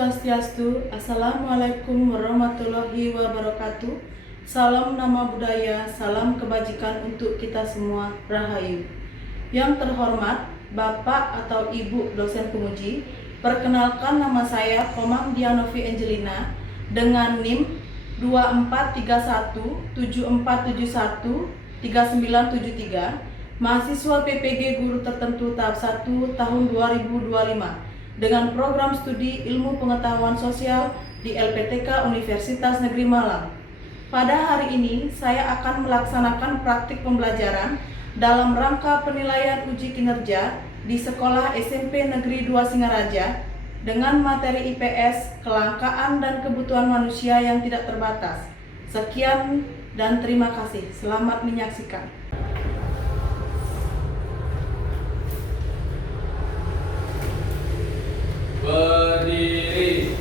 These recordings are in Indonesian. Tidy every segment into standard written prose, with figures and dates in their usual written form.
Swastiastu. Assalamualaikum warahmatullahi wabarakatuh. Salam nama budaya, salam kebajikan untuk kita semua. Rahayu. Yang terhormat Bapak atau Ibu dosen penguji, perkenalkan nama saya Komang Dianovi Angelina dengan NIM 243174713973, mahasiswa PPG Guru Tertentu tahap 1 tahun 2025 dengan program studi Ilmu Pengetahuan Sosial di LPTK Universitas Negeri Malang. Pada hari ini saya akan melaksanakan praktik pembelajaran dalam rangka penilaian uji kinerja di Sekolah SMP Negeri 2 Singaraja dengan materi IPS, kelangkaan dan kebutuhan manusia yang tidak terbatas. Sekian dan terima kasih. Selamat menyaksikan. Berdiri.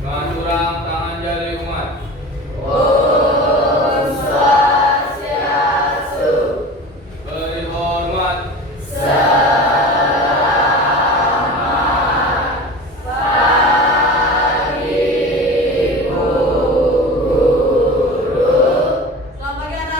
Mengacurkan tangan jari umat. Om Swastiastu. Beri hormat. Selamat pagi Bu Guru. Selamat pagi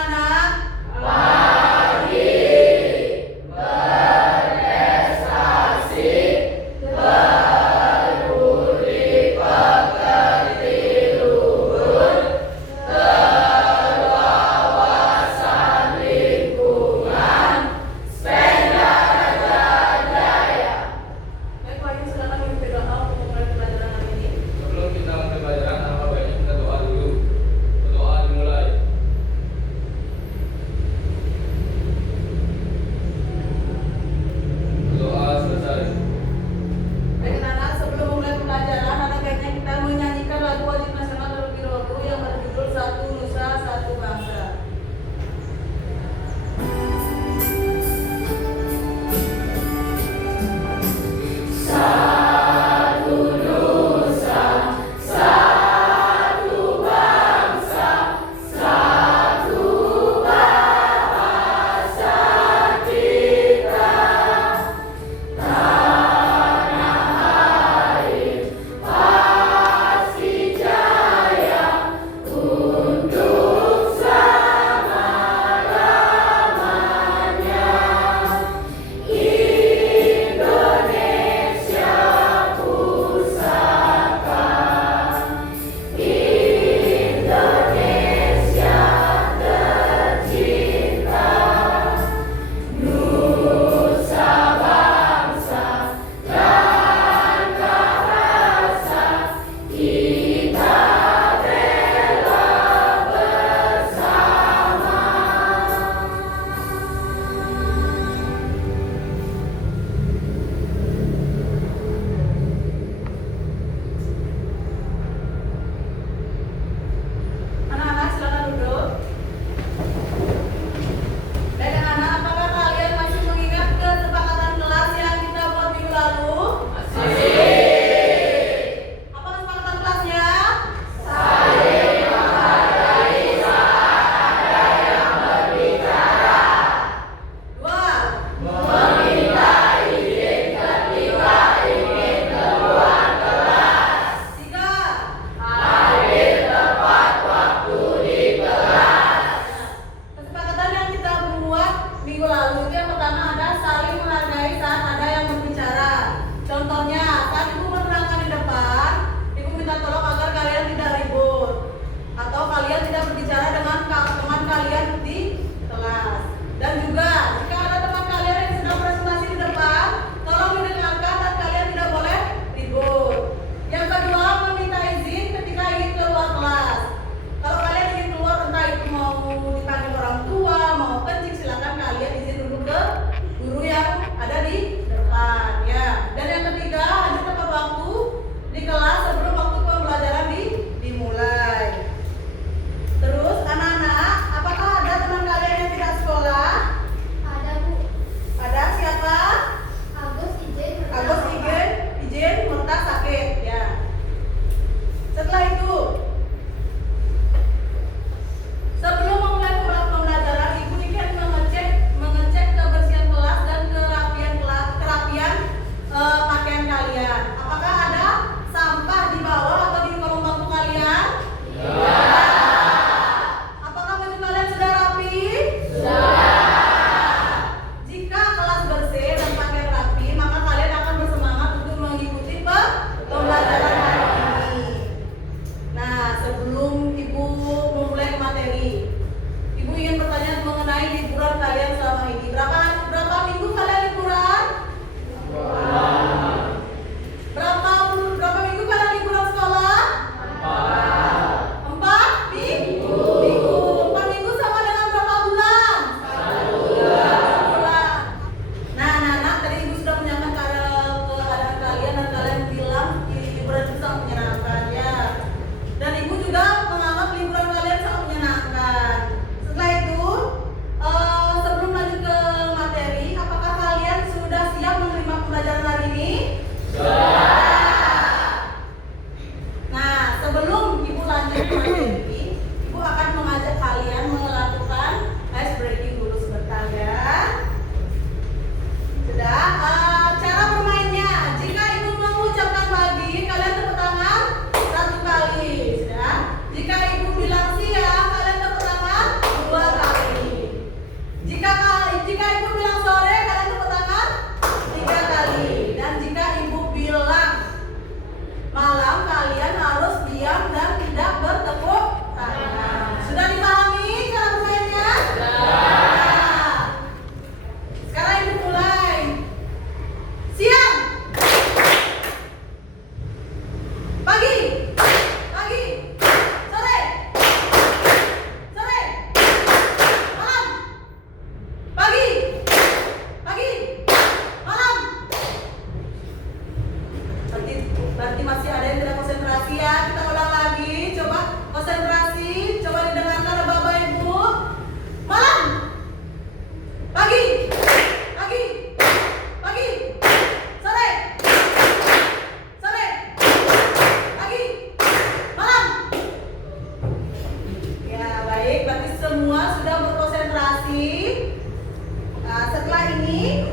ini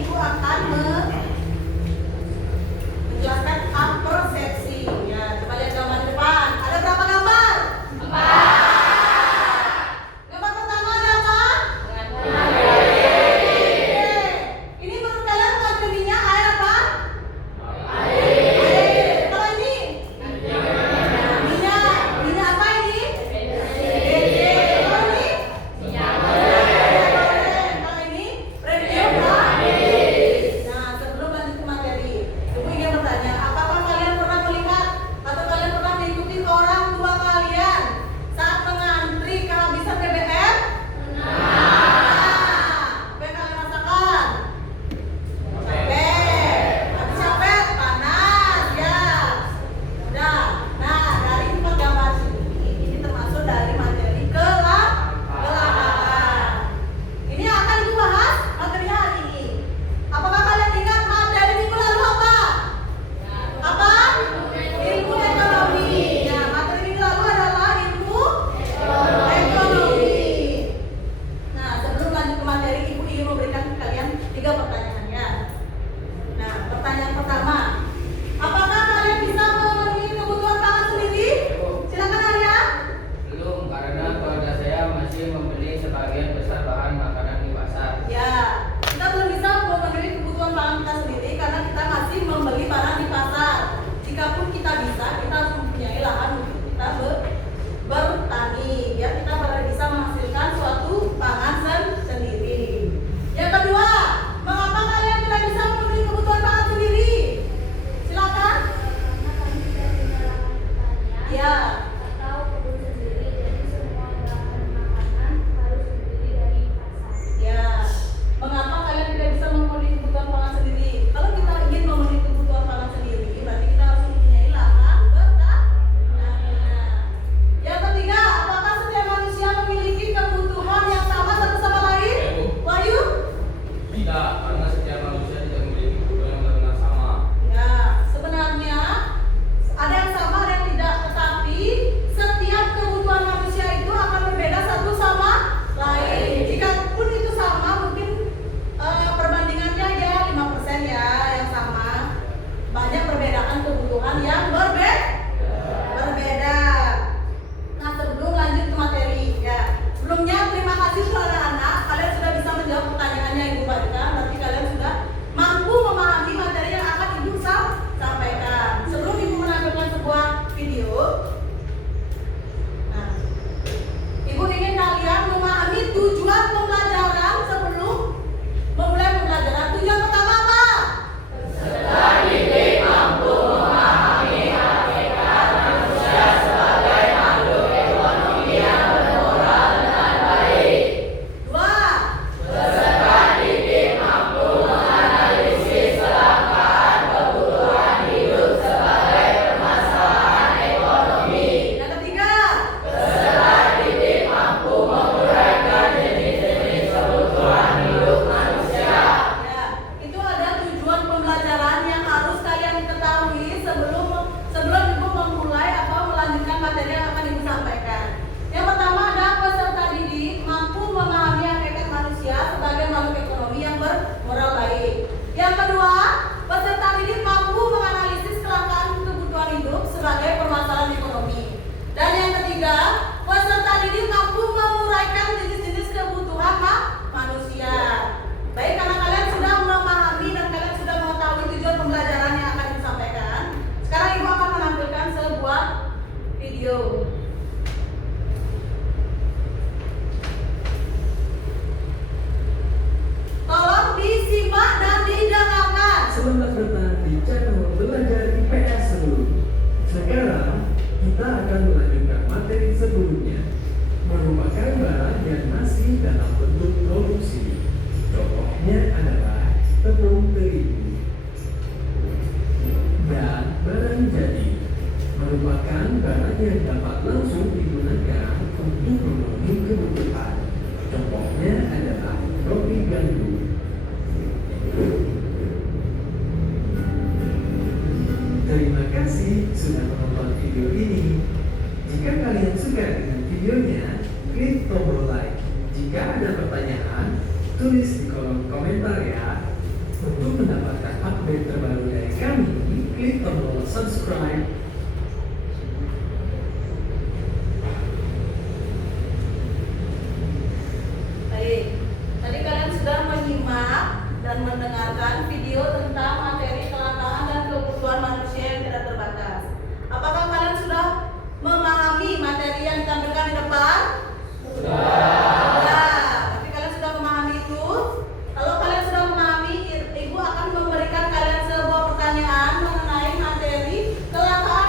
Ibu akan menjelaskan apersepsi. Ya, coba lihat gambar depan. Ada berapa gambar? 4. Gambar pertama ada apa? Ini menurut kalian materinya air apa? Air. Kalau ini? Minyak. Minyak apa ini? Bensin. Kalau ini? Minyak goreng. Kalau ini? Premium habis. Nah, sebelum lanjut ke materi, Ibu ingin bertanya, apakah kalian pernah melihat atau kalian pernah mengikuti orang tua kalian saat mengantri kehabisan BBM? Apa yang kalian rasakan? Capek. Habis capek, panas, ya. Udah. Nah, dari 4 gambar ini termasuk dari materi kelangkaan. Ini yang akan Ibu bahas materinya hari ini. Apakah kalian ingat materi minggu lalu apa? Apa? Ilmu ekonomi. Ya, materi minggu lalu adalah ilmu ekonomi. Nah, sebelum lanjut ke materi, Ibu ingin memberikan ke kalian 3 pertanyaan ya. Nah, pertanyaan pertama, apakah kalian bisa memenuhi kebutuhan pangan sendiri? Silakan Arya. Belum, karena keluarga saya masih membeli sebagian besar bahan makanan di pasar. Ya, kita belum bisa memenuhi kebutuhan pangan kita sendiri karena kita masih membeli barang di pasar. Jikapun kita bisa, kita harus mempunyai lahan untuk kita bertani, biar kita bisa menghasilkan suatu pangan sendiri. Yang kedua, mengapa kalian tidak bisa memenuhi kebutuhan pangan sendiri? Silakan. Ya. Ya, mengapa kalian tidak bisa memenuhi kebutuhan pangan sendiri? Kalau kita ingin memenuhi kebutuhan pangan sendiri, berarti kita harus mempunyai lahan bertani. Yang ketiga, apakah setiap manusia memiliki kebutuhan yang sama satu sama lain? Wahyu? Tidak, karena setiap manusia tidak memiliki kebutuhan yang benar sama. Ya, sebenarnya ada yang sama, ada yang tidak, tetapi setiap kebutuhan manusia itu akan berbeda satu sama lain. Jikapun itu sama, mungkin perbandingannya ya 5% ya yang sama. Banyak perbedaan kebutuhan yang berbeda. Nah, sebelum lanjut ke materi ya. Sebelumnya terima kasih kepada anak, kalian sudah bisa menjawab pertanyaannya Ibu bacakan, berarti kalian sudah mampu memahami materi yang akan Ibu sampaikan. Sebelum Ibu menampilkan sebuah video, nah, Ibu ingin kalian memahami tujuan pembelajaran sebelum memulai pembelajaran. Tujuan pertama apa? Dua. Yang ketiga. Ya, itu ada tujuan pembelajaran yang harus kalian ketahui sebelum Ibu memulai atau melanjutkan materi yang akan Ibu sampaikan. Yang pertama ada peserta didik mampu memahami hakikat manusia sebagai makhluk ekonomi yang bermoral baik. Yang kedua, peserta didik mampu menganalisis kelangkaan kebutuhan hidup sebagai permasalahan ekonomi. Dan yang ketiga, peserta didik mampu menguraikan jenis-jenis kebutuhan manusia. Baik, karena kalian sudah memahami dan kalian sudah mengetahui tujuan pembelajaran yang akan disampaikan, sekarang Ibu akan menampilkan sebuah video. Tolong disimak dan didengarkan. Selamat datang di channel Belajar IPS sebelumnya. Sekarang kita akan melanjutkan materi sebelumnya, merupakan barang yang masih dalam bentuk produksi. Contohnya adalah tepung terigu. Dan barang jadi merupakan barang yang dapat langsung digunakan untuk memenuhi kebutuhan. Contohnya adalah roti gandum. Terima kasih sudah menonton video ini. Jika kalian suka dengan videonya, klik tombol like. Jika tulis di kolom komentar ya. Untuk mendapatkan update terbaru dari kami, klik tombol subscribe. Baik, tadi kalian sudah menyimak dan mendengarkan video tentang materi kelangkaan dan kebutuhan manusia yang tidak terbatas. Apakah kalian sudah memahami materi yang ditampilkan di depan? Sudah. Tapi kalian sudah memahami itu? Kalau kalian sudah memahami, Ibu akan memberikan kalian sebuah pertanyaan mengenai materi kelangkaan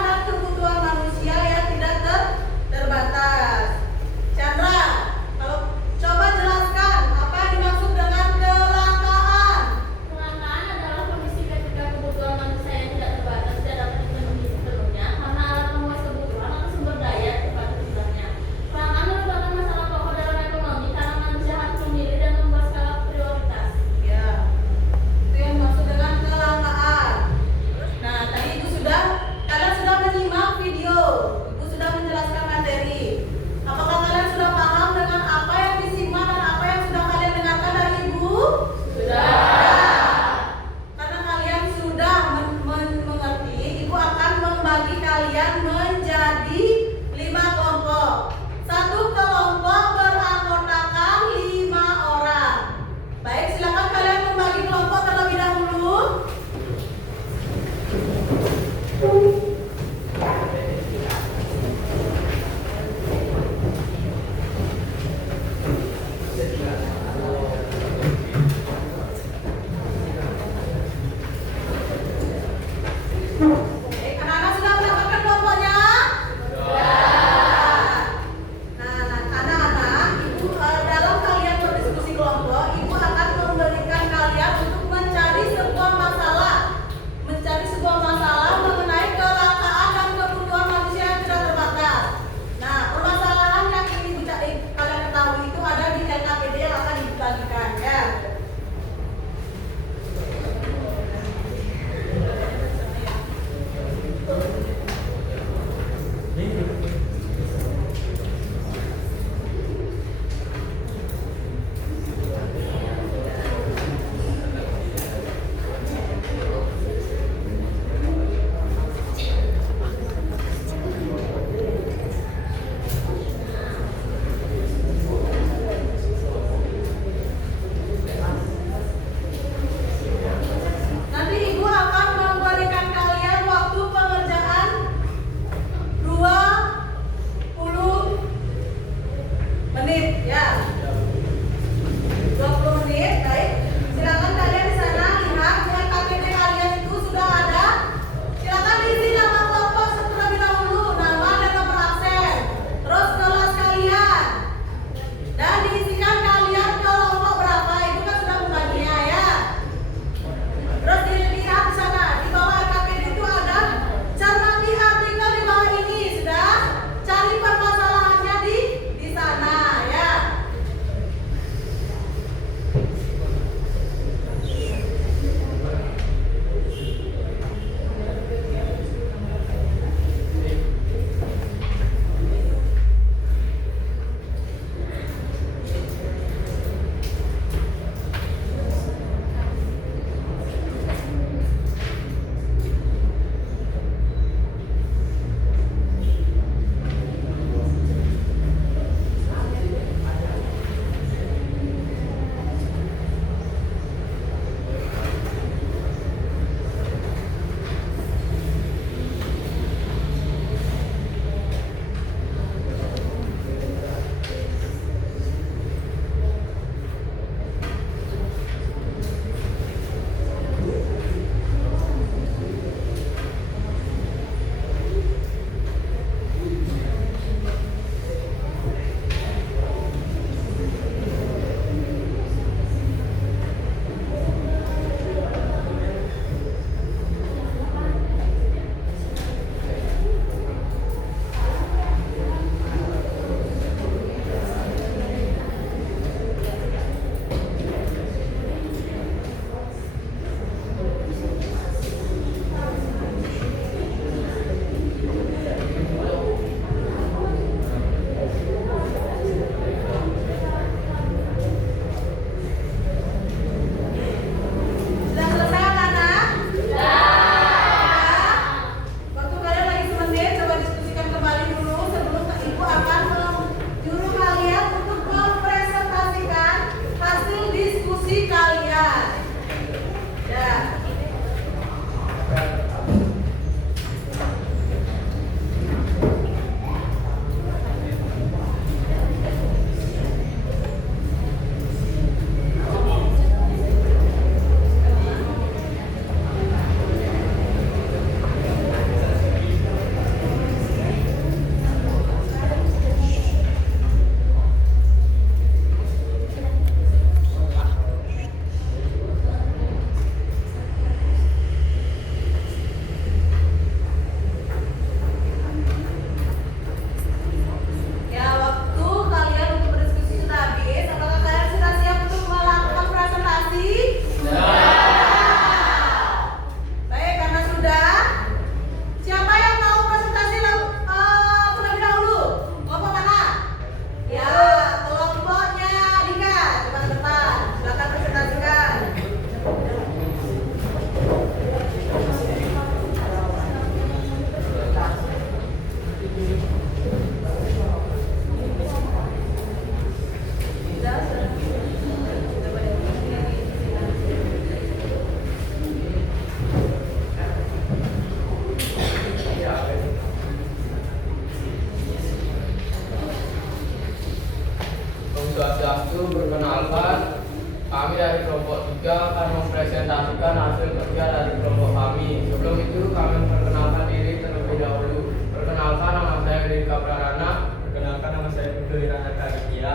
perkenalkan, kami dari kelompok 3 akan mempresentasikan hasil kerja dari kelompok kami. Sebelum itu kami memperkenalkan diri terlebih dahulu. Perkenalkan, nama saya Rika Prarana. Perkenalkan, nama saya Putu Irana Kagia.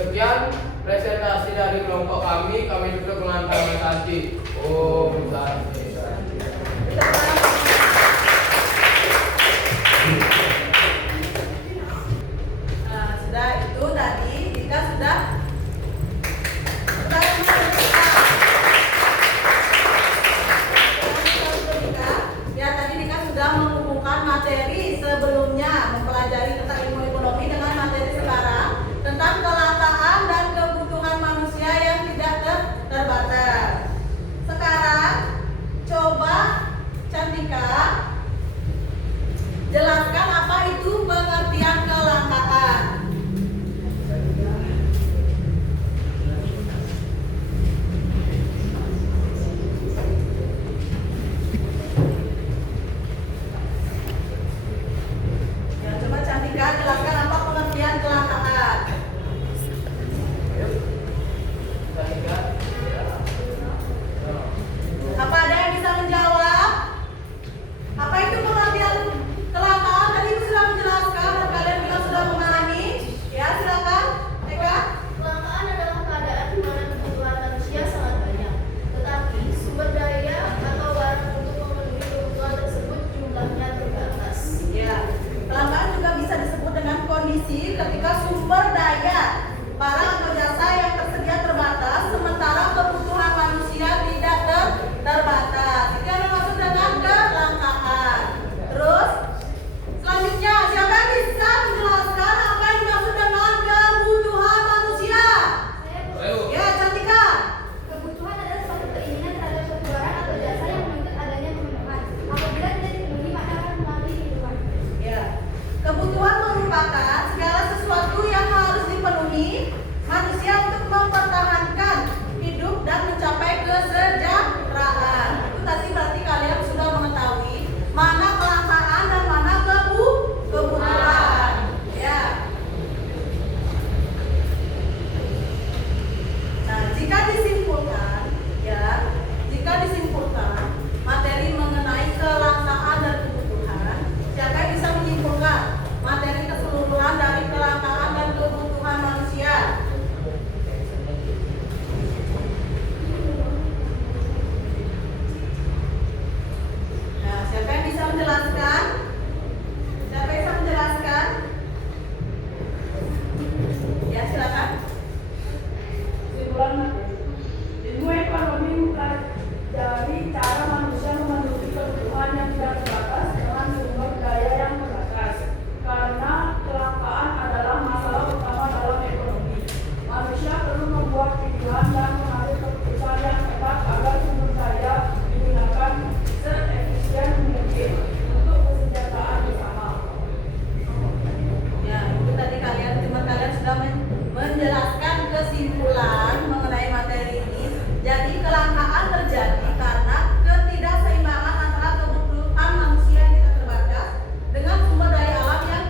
Sekian presentasi dari kelompok kami. Kami duduk dengan tangan Santi. Om Santi. Nah, sudah itu tadi Dika sudah ya tadi Dika sudah menghubungkan materi sebelumnya mempelajari tentang ilmu ekonomi dengan materi sekarang tentang kelangkaan dan kebutuhan manusia yang tidak terbatas. Sekarang coba Cantika jelaskan apa itu pengertian kelangkaan. Ya, coba Cantika jelaskan apa pengertian kelangkaan. Apa ada yang bisa menjawab? Apa itu pengertian kelangkaan? Tadi Ibu sudah menjelaskan dan kalian bilang sudah memahami. Ya, silakan. Eka. Kelangkaan adalah keadaan di mana kebutuhan manusia sangat banyak, tetapi sumber daya atau barang untuk memenuhi kebutuhan tersebut jumlahnya terbatas. Ya, kelangkaan juga bisa disebut dengan kondisi ketika sumber daya, barang atau jasa yang tersedia terbatas, sementara kebutuhan manusia tidak terbatas. Itu yang dimaksud dengan kelangkaan. Terus, selanjutnya siapa yang bisa menjelaskan apa yang dimaksud dengan kebutuhan manusia? Ya, Cantika. Kebutuhan adalah suatu keinginan terhadap suatu barang atau jasa yang menuntut adanya pemenuhan. Apabila tidak dipenuhi, maka akan mengalami kehidupan. Ya, kebutuhan merupakan segala sesuatu yang harus dipenuhi manusia untuk mempertahankan hidup dan mencapai kesejahteraan. Itu tadi berarti kalian sudah mengetahui mana kelangkaan dan mana kebutuhan. Ya. Nah, jika disimpulkan materi mengenai kelangkaan dan kebutuhan, siapa yang bisa menyimpulkan materi keseluruhan dari kelangkaan dan kebutuhan manusia? Nah, siapa yang bisa menjelaskan? Siapa yang bisa menjelaskan? Ya, silakan. Ilmu ekonomi mempelajari cara manusia memenuhi kebutuhan yang tidak terbatas dengan sumber daya yang terbatas. Karena kelangkaan adalah masalah utama dalam ekonomi. Manusia perlu membuat pilihan dan mengambil keputusan yang tepat agar sumber daya digunakan seefisien mungkin untuk kesejahteraan bersama. Ya, itu tadi teman kalian sudah menjelaskan kesimpulan mengenai materi ini. Jadi kelangkaan terjadi karena ketidakseimbangan antara kebutuhan manusia yang tidak terbatas dengan sumber daya alam yang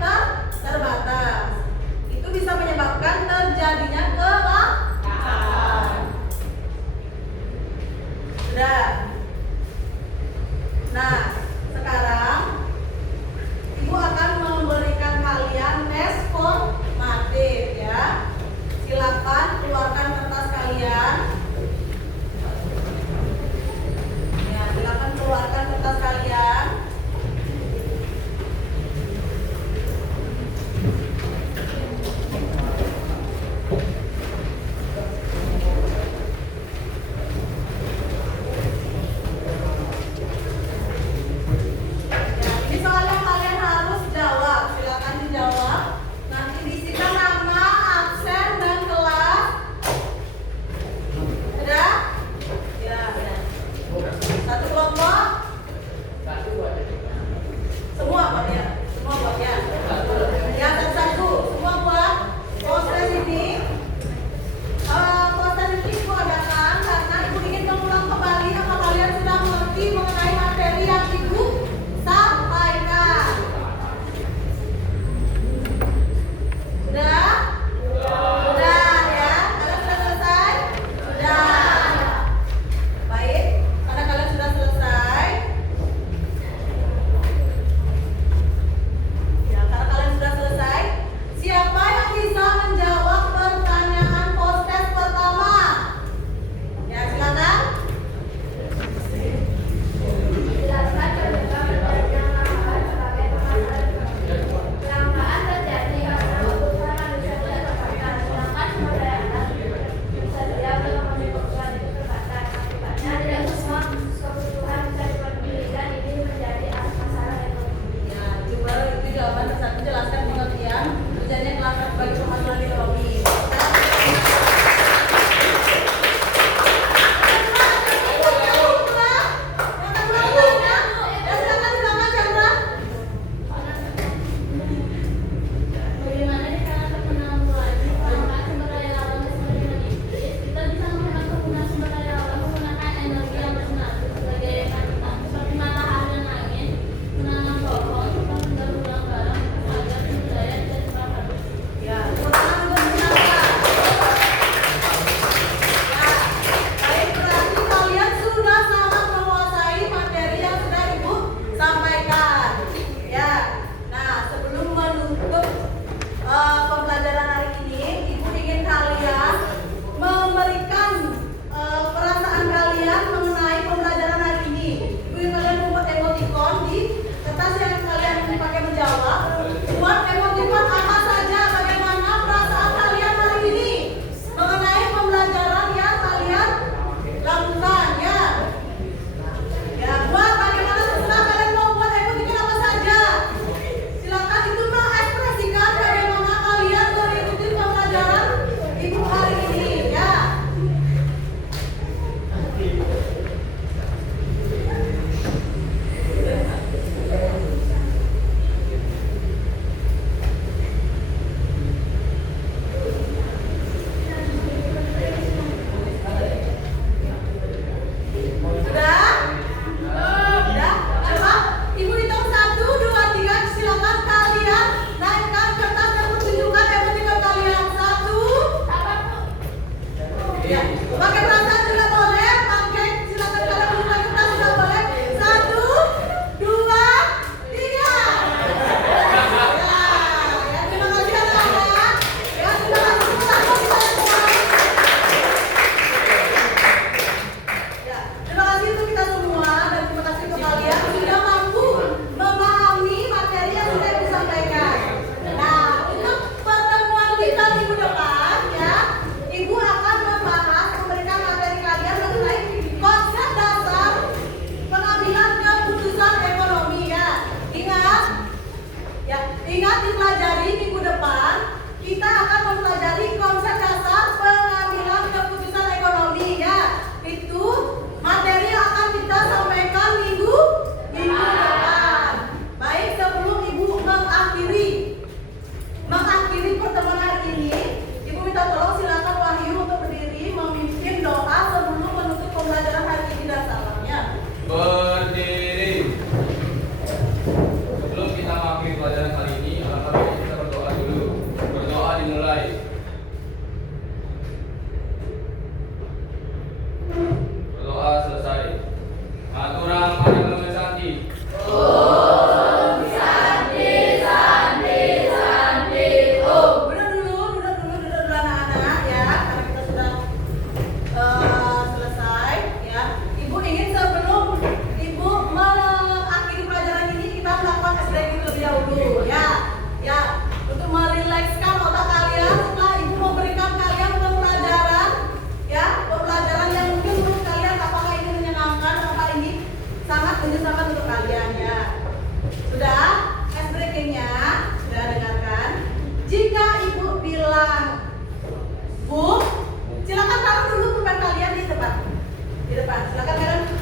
terbatas. Itu bisa menyebabkan terjadinya kelangkaan. Sudah. Nah, sekarang Ibu akan memberikan kalian tes formatif ya. Silakan keluarkan kertas kalian. Ya, silakan keluarkan kertas kalian.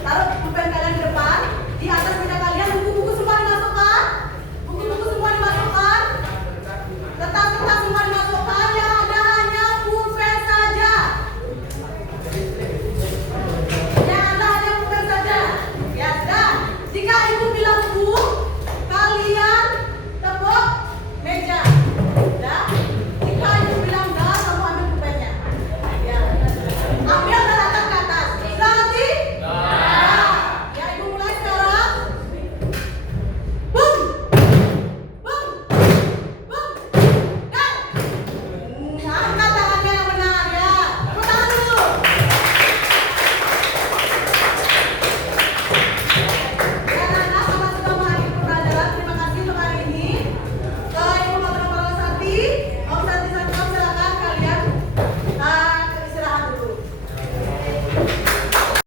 taruh